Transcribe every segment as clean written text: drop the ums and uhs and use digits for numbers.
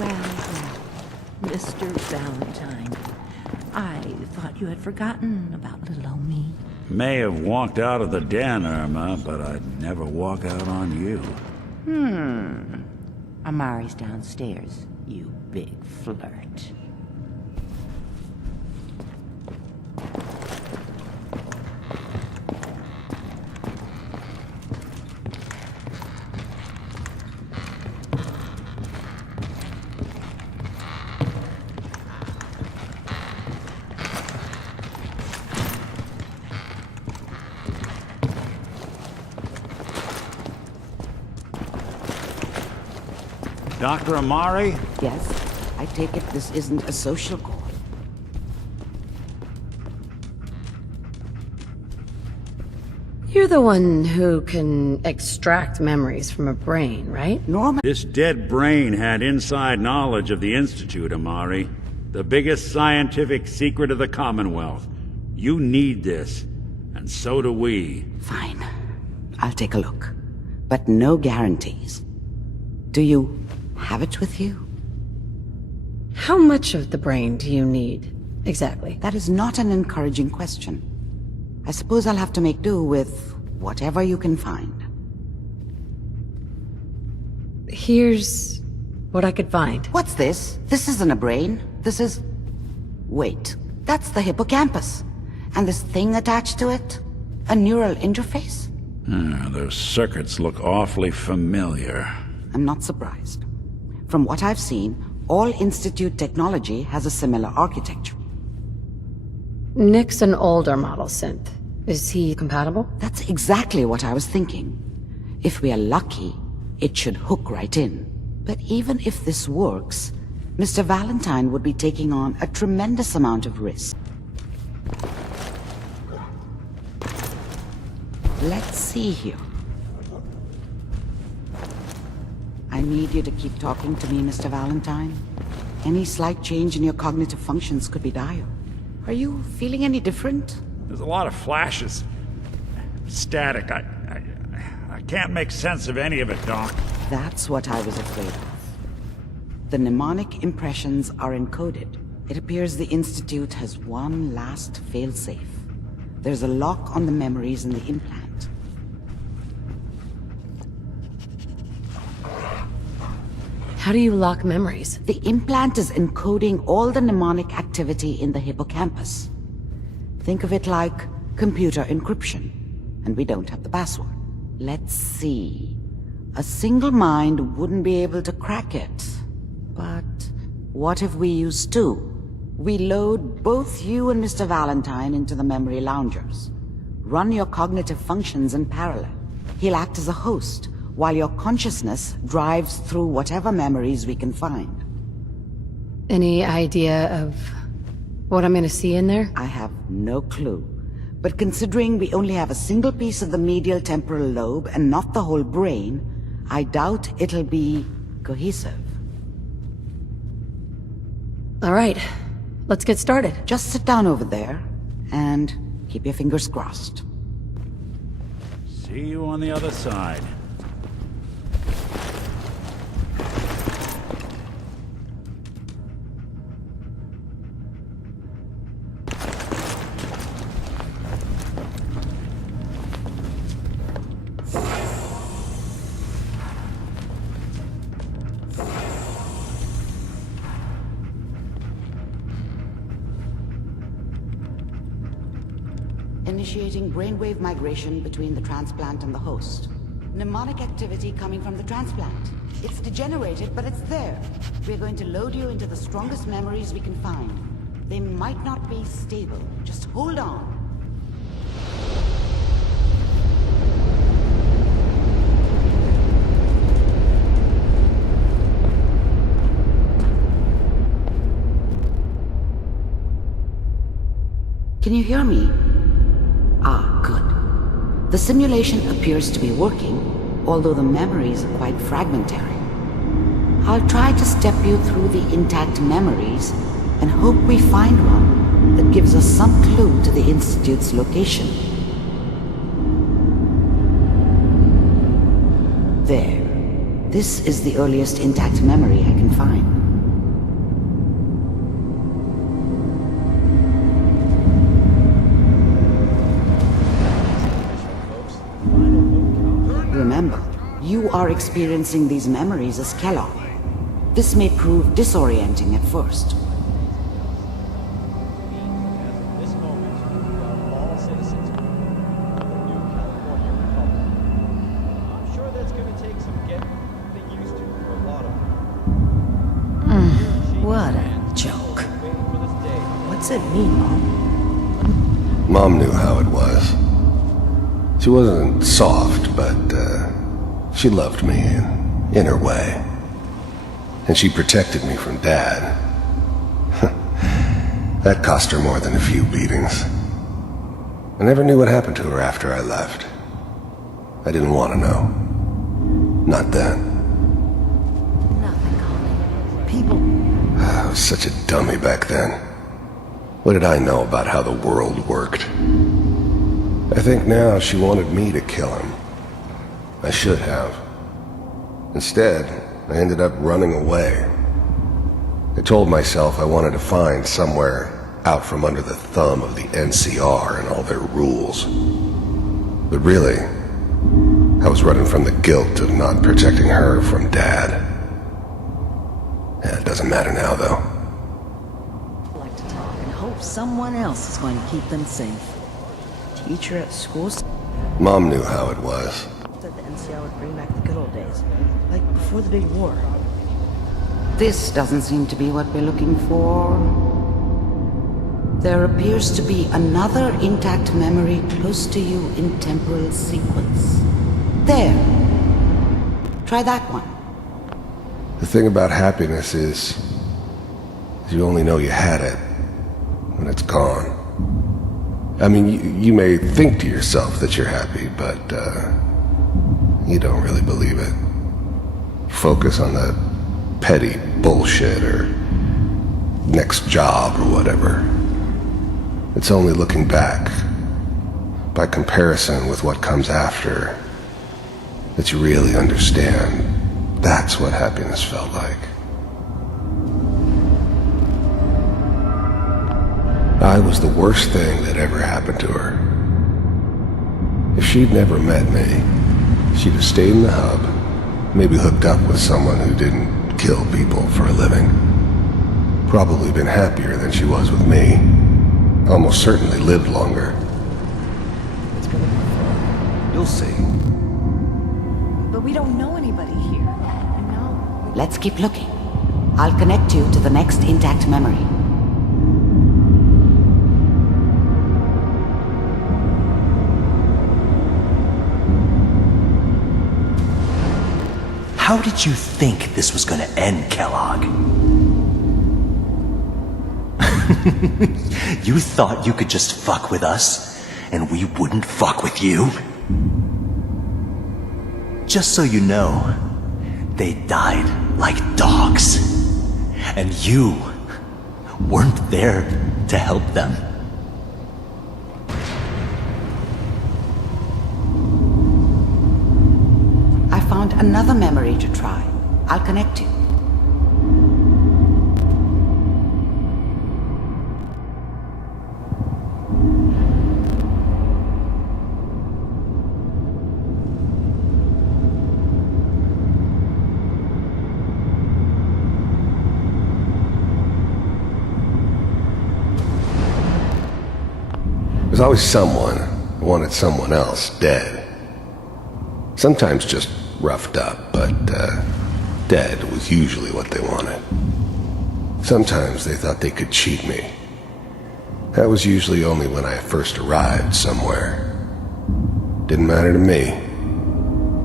Well, Mr. Valentine, I thought you had forgotten about little old me. May have walked out of the den, Irma, but I'd never walk out on you. Amari's downstairs, you big flirt. Dr. Amari? Yes, I take it this isn't a social call. You're the one who can extract memories from a brain, right? Norman, This dead brain had inside knowledge of the Institute, Amari. The biggest scientific secret of the Commonwealth. You need this, and so do we. fine. I'll take a look. But no guarantees. Do you have it with you? How much of the brain do you need, exactly? That is not an encouraging question. I suppose I'll have to make do with whatever you can find. Here's what I could find. What's this? This isn't a brain. This is... Wait, that's the hippocampus. And this thing attached to it? A neural interface? Those circuits look awfully familiar. I'm not surprised. From what I've seen, all Institute technology has a similar architecture. Nick's an older model synth. Is he compatible? That's exactly what I was thinking. If we are lucky, it should hook right in. But even if this works, Mr. Valentine would be taking on a tremendous amount of risk. Let's see here. I need you to keep talking to me, Mr. Valentine. Any slight change in your cognitive functions could be dire. Are you feeling any different? There's a lot of flashes. Static. I can't make sense of any of it, Doc. That's what I was afraid of. The mnemonic impressions are encoded. It appears the Institute has one last failsafe. There's a lock on the memories in the implant. How do you lock memories? The implant is encoding all the mnemonic activity in the hippocampus. Think of it like computer encryption, and we don't have the password. Let's see. A single mind wouldn't be able to crack it. But what if we use two? We load both you and Mr. Valentine into the memory loungers. Run your cognitive functions in parallel. He'll act as a host, while your consciousness drives through whatever memories we can find. Any idea of what I'm gonna see in there? I have no clue. But considering we only have a single piece of the medial temporal lobe and not the whole brain, I doubt it'll be cohesive. All right, let's get started. Just sit down over there and keep your fingers crossed. See you on the other side. Initiating brainwave migration between the transplant and the host. Mnemonic activity coming from the transplant. It's degenerated, but it's there. We're going to load you into the strongest memories we can find. They might not be stable. Just hold on. Can you hear me? Ah, good. The simulation appears to be working, although the memories are quite fragmentary. I'll try to step you through the intact memories and hope we find one that gives us some clue to the Institute's location. There. This is the earliest intact memory I can find. are experiencing these memories as Kellogg. This may prove disorienting at first. This moment, we are all citizens of the new California Republic. I'm sure that's going to take some getting used to for a lot of them. What a joke. Waiting for this day. What's it mean, Mom? Mom knew how it was. She wasn't soft, but she loved me in her way. And she protected me from Dad. That cost her more than a few beatings. I never knew what happened to her after I left. I didn't want to know. Not then. Nothing, Colin. People... I was such a dummy back then. What did I know about how the world worked? I think now she wanted me to kill him. I should have. Instead, I ended up running away. I told myself I wanted to find somewhere out from under the thumb of the NCR and all their rules. But really, I was running from the guilt of not protecting her from Dad. Yeah, it doesn't matter now, though. Like to talk and hope someone else is going to keep them safe. Teacher at school said Mom knew how it was. the NCR would bring back the good old days, like before the big war. This doesn't seem to be what we're looking for. There appears to be another intact memory close to you in temporal sequence. There. Try that one. The thing about happiness is you only know you had it when it's gone. I mean, you may think to yourself that you're happy, but you don't really believe it. Focus on the petty bullshit or next job or whatever. It's only looking back, by comparison with what comes after, that you really understand that's what happiness felt like. I was the worst thing that ever happened to her. If she'd never met me, she'd have stayed in the hub, maybe hooked up with someone who didn't kill people for a living. Probably been happier than she was with me. Almost certainly lived longer. It's going to be fun. You'll see. But we don't know anybody here. And now Let's keep looking. I'll connect you to the next intact memory. How did you think this was gonna end, Kellogg? You thought you could just fuck with us, and we wouldn't fuck with you? Just so you know, they died like dogs. And you weren't there to help them. I found another memory to try. I'll connect you. There's always someone who wanted someone else dead. Sometimes just roughed up, but dead was usually what they wanted. Sometimes they thought they could cheat me. That was usually only when I first arrived somewhere. Didn't matter to me.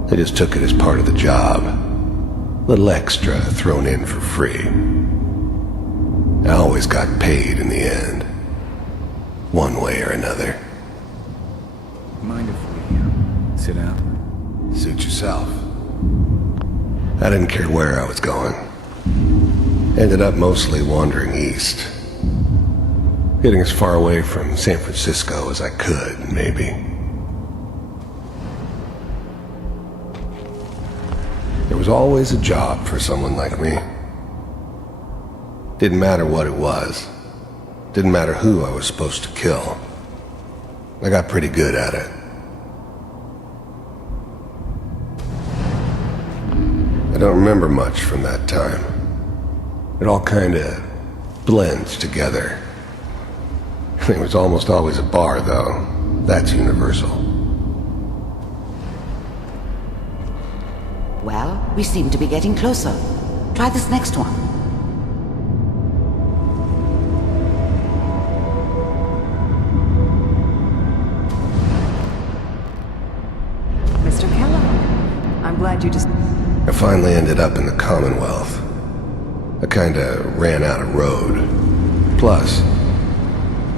They just took it as part of the job. Little extra thrown in for free. I always got paid in the end. One way or another. Mind if we sit down? Suit yourself. I didn't care where I was going. Ended up mostly wandering east. Getting as far away from San Francisco as I could, maybe. There was always a job for someone like me. Didn't matter what it was. Didn't matter who I was supposed to kill. I got pretty good at it. I don't remember much from that time. It all kinda blends together. There was almost always a bar, though. That's universal. Well, we seem to be getting closer. Try this next one. Mr. Kellogg, I'm glad you just... I finally ended up in the Commonwealth. I kinda ran out of road. Plus,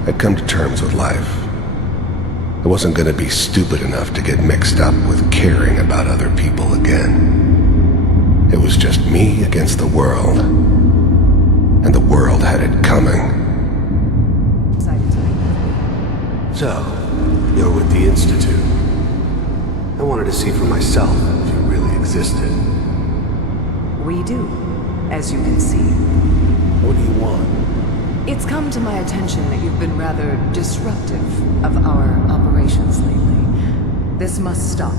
I'd come to terms with life. I wasn't gonna be stupid enough to get mixed up with caring about other people again. It was just me against the world. And the world had it coming. Excited to meet you. So, you're with the Institute. I wanted to see for myself if you really existed. We do, as you can see. What do you want? It's come to my attention that you've been rather disruptive of our operations lately. This must stop.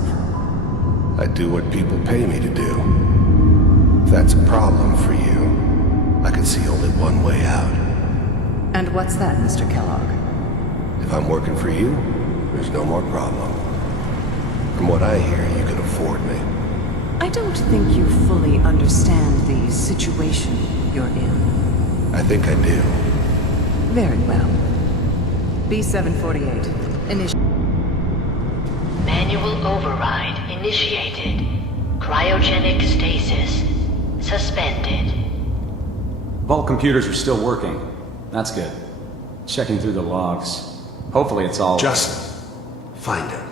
I do what people pay me to do. If that's a problem for you, I can see only one way out. And what's that, Mr. Kellogg? If I'm working for you, there's no more problem. From what I hear, you can afford me. I don't think you fully understand the situation you're in. I think I do. Very well. B-748, initiate. Manual override initiated. Cryogenic stasis suspended. Vault computers are still working. That's good. Checking through the logs. Hopefully it's all... Just find him.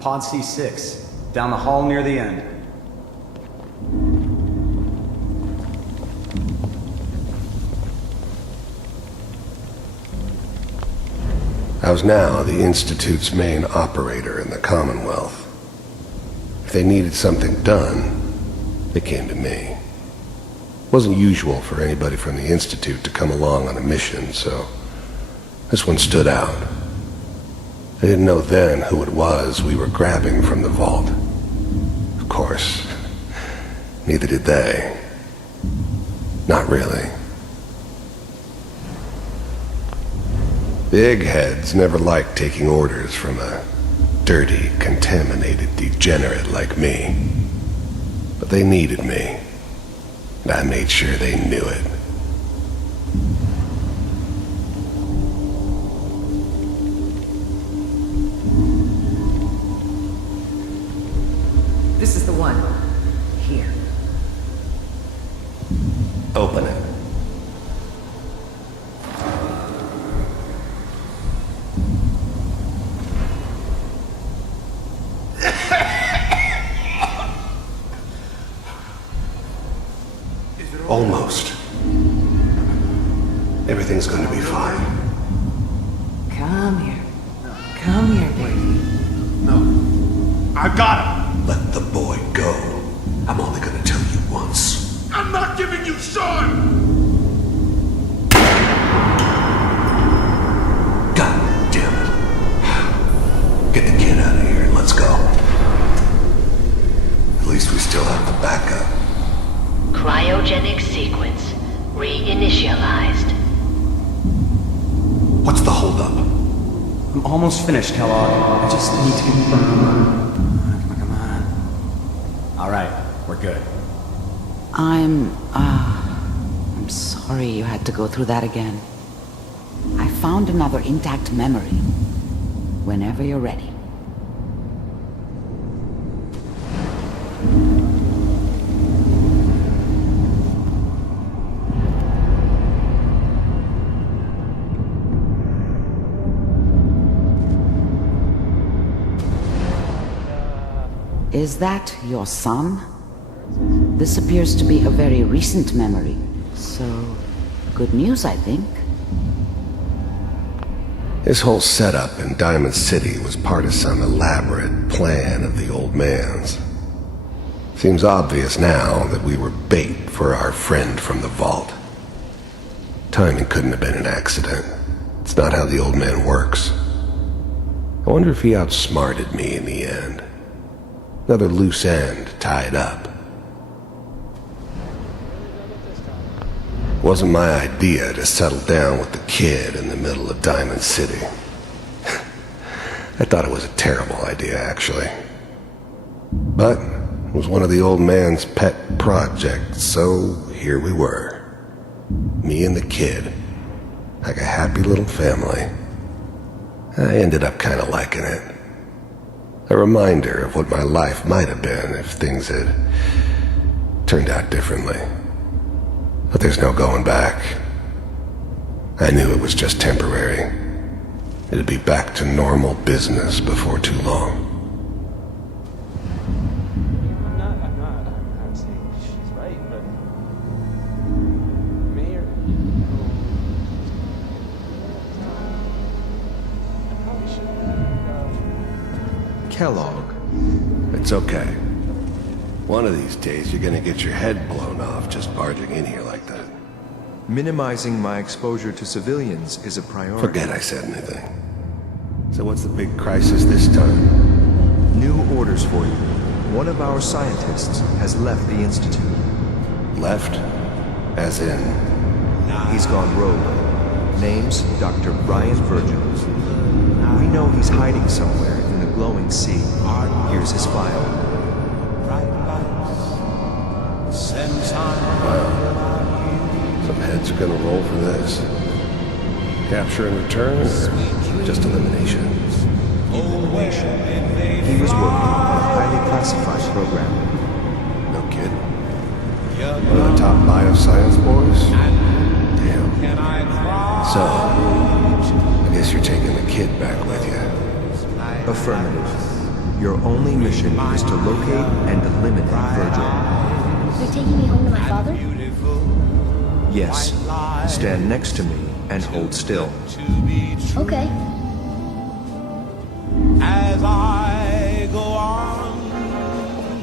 Pod C6. Down the hall near the end. I was now the Institute's main operator in the Commonwealth. If they needed something done, they came to me. It wasn't usual for anybody from the Institute to come along on a mission, so this one stood out. I didn't know then who it was we were grabbing from the vault. Of course, neither did they. Not really. The eggheads never liked taking orders from a dirty, contaminated degenerate like me. But they needed me, and I made sure they knew it. This is the one. Here. Open it. Almost. Everything's going to be fine. Come here. Come here, baby. No. I got him! Let the boy go. I'm only going to tell you once. I'm not giving you Sean! God damn it. Get the kid out of here and let's go. At least we still have the backup. Cryogenic sequence reinitialized. What's the holdup? I'm almost finished, Kellogg. I just need to confirm. Come on. All right, we're good. I'm sorry you had to go through that again. I found another intact memory. Whenever you're ready. Is that your son? This appears to be a very recent memory, so good news, I think. This whole setup in Diamond City was part of some elaborate plan of the old man's. Seems obvious now that we were bait for our friend from the vault. Timing couldn't have been an accident. It's not how the old man works. I wonder if he outsmarted me in the end. Another loose end tied up. Wasn't my idea to settle down with the kid in the middle of Diamond City. I thought it was a terrible idea, actually. But it was one of the old man's pet projects, so here we were. Me and the kid, like a happy little family. I ended up kind of liking it. A reminder of what my life might have been if things had turned out differently. But there's no going back. I knew it was just temporary. It'd be back to normal business before too long. I'm saying she's right, but Mayor, I probably should. Kellogg. It's okay. One of these days you're gonna get your head blown off just barging in here like that. Minimizing my exposure to civilians is a priority. Forget I said anything. So what's the big crisis this time? New orders for you. One of our scientists has left the Institute. Left? As in? He's gone rogue. Name's Dr. Brian Virgil. We know he's hiding somewhere in the glowing sea. Here's his file. Wow. Some heads are gonna roll for this. Capture and return, or just elimination? He was working on a highly classified program. No kid. One of the top bioscience boys? Damn. So, I guess you're taking the kid back with you. Affirmative. Your only mission is to locate and eliminate Virgil. You're taking me home to my father? Yes. Stand next to me and hold still. Okay. As I go on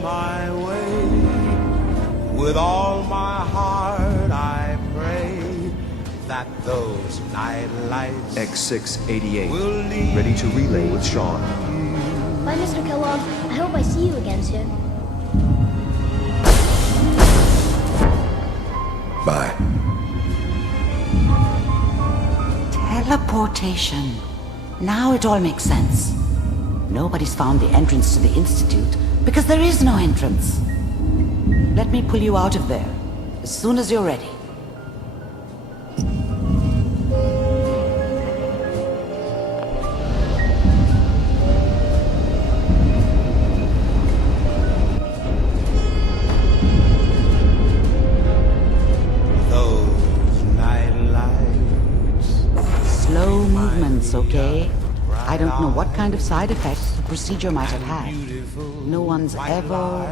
my way, with all my heart I pray that those night lights X688, ready to relay with Sean. Bye, Mr. Kellogg. I hope I see you again soon. Bye. Teleportation. Now it all makes sense. Nobody's found the entrance to the Institute because there is no entrance. Let me pull you out of there as soon as you're ready. Slow movements, okay? I don't know what kind of side effects the procedure might have had. No one's ever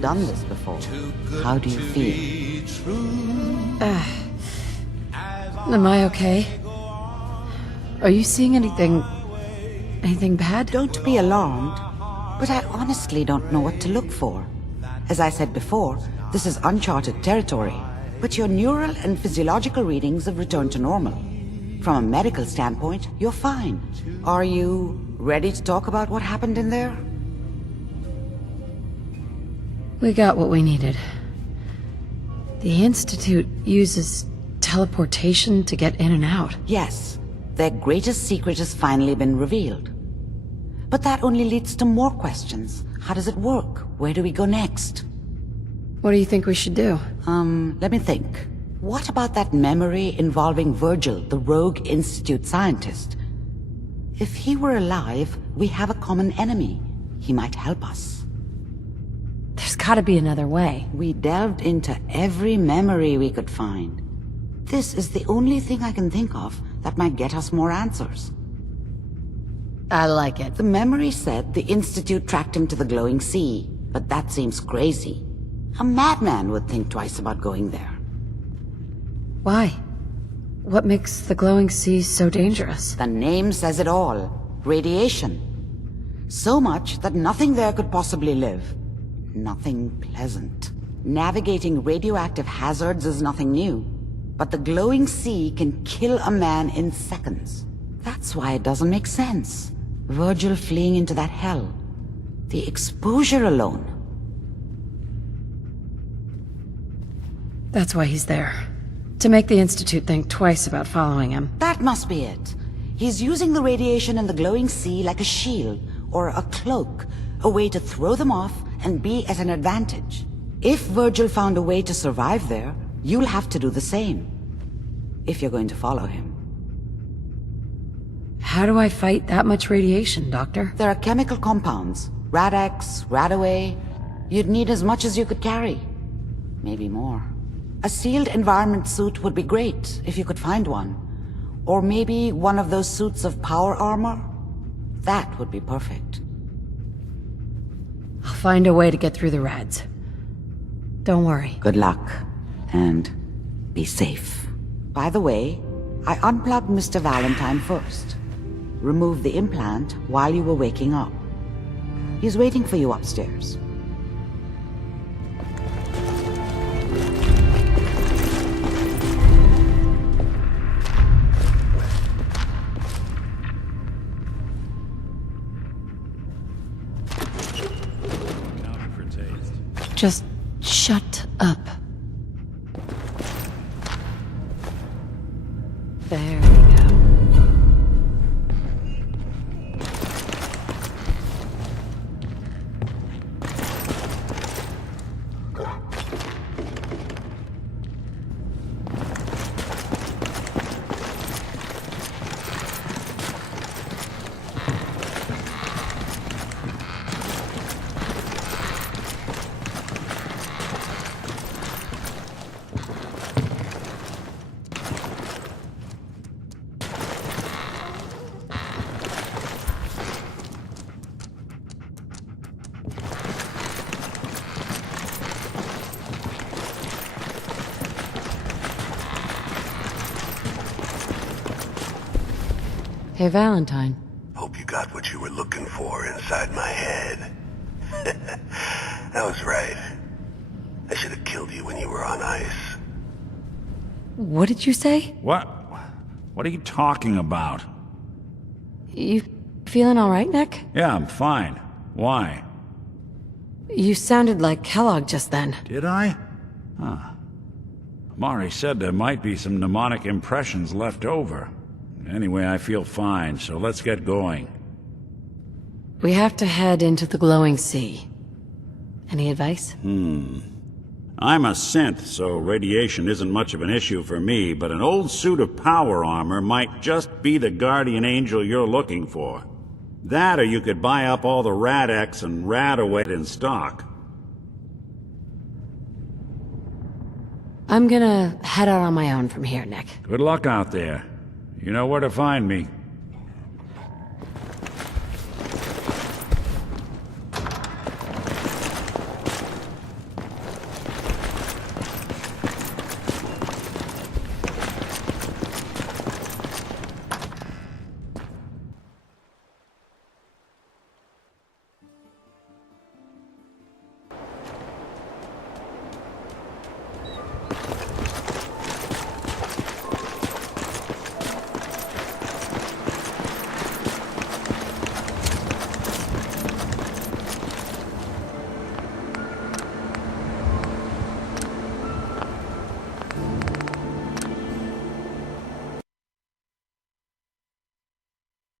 done this before. How do you feel? Am I okay? Are you seeing anything bad? Don't be alarmed, but I honestly don't know what to look for. As I said before, this is uncharted territory, but your neural and physiological readings have returned to normal. From a medical standpoint, you're fine. Are you ready to talk about what happened in there? We got what we needed. The Institute uses teleportation to get in and out. Yes, their greatest secret has finally been revealed. But that only leads to more questions. How does it work? Where do we go next? What do you think we should do? Let me think. What about that memory involving Virgil, the rogue Institute scientist? If he were alive, we have a common enemy. He might help us. There's gotta be another way. We delved into every memory we could find. This is the only thing I can think of that might get us more answers. I like it. The memory said the Institute tracked him to the glowing sea, but that seems crazy. A madman would think twice about going there. Why? What makes the glowing sea so dangerous? The name says it all. Radiation. So much that nothing there could possibly live. Nothing pleasant. Navigating radioactive hazards is nothing new. But the glowing sea can kill a man in seconds. That's why it doesn't make sense. Virgil fleeing into that hell. The exposure alone. That's why he's there. To make the Institute think twice about following him. That must be it. He's using the radiation in the glowing sea like a shield or a cloak, a way to throw them off and be at an advantage. If Virgil found a way to survive there, you'll have to do the same. If you're going to follow him. How do I fight that much radiation, Doctor? There are chemical compounds. Rad-X, Radaway. You'd need as much as you could carry. Maybe more. A sealed environment suit would be great, if you could find one. Or maybe one of those suits of power armor? That would be perfect. I'll find a way to get through the rads. Don't worry. Good luck. And be safe. By the way, I unplugged Mr. Valentine first. Removed the implant while you were waking up. He's waiting for you upstairs. Just shut up. There we go. Hey, Valentine. Hope you got what you were looking for inside my head. I was right. I should have killed you when you were on ice. What did you say? What? What are you talking about? You feeling all right, Nick? Yeah, I'm fine. Why? You sounded like Kellogg just then. Did I? Huh. Mari said there might be some mnemonic impressions left over. Anyway, I feel fine, so let's get going. We have to head into the glowing sea. Any advice? I'm a synth, so radiation isn't much of an issue for me, but an old suit of power armor might just be the guardian angel you're looking for. That, or you could buy up all the Rad-X and Radaway in stock. I'm gonna head out on my own from here, Nick. Good luck out there. You know where to find me.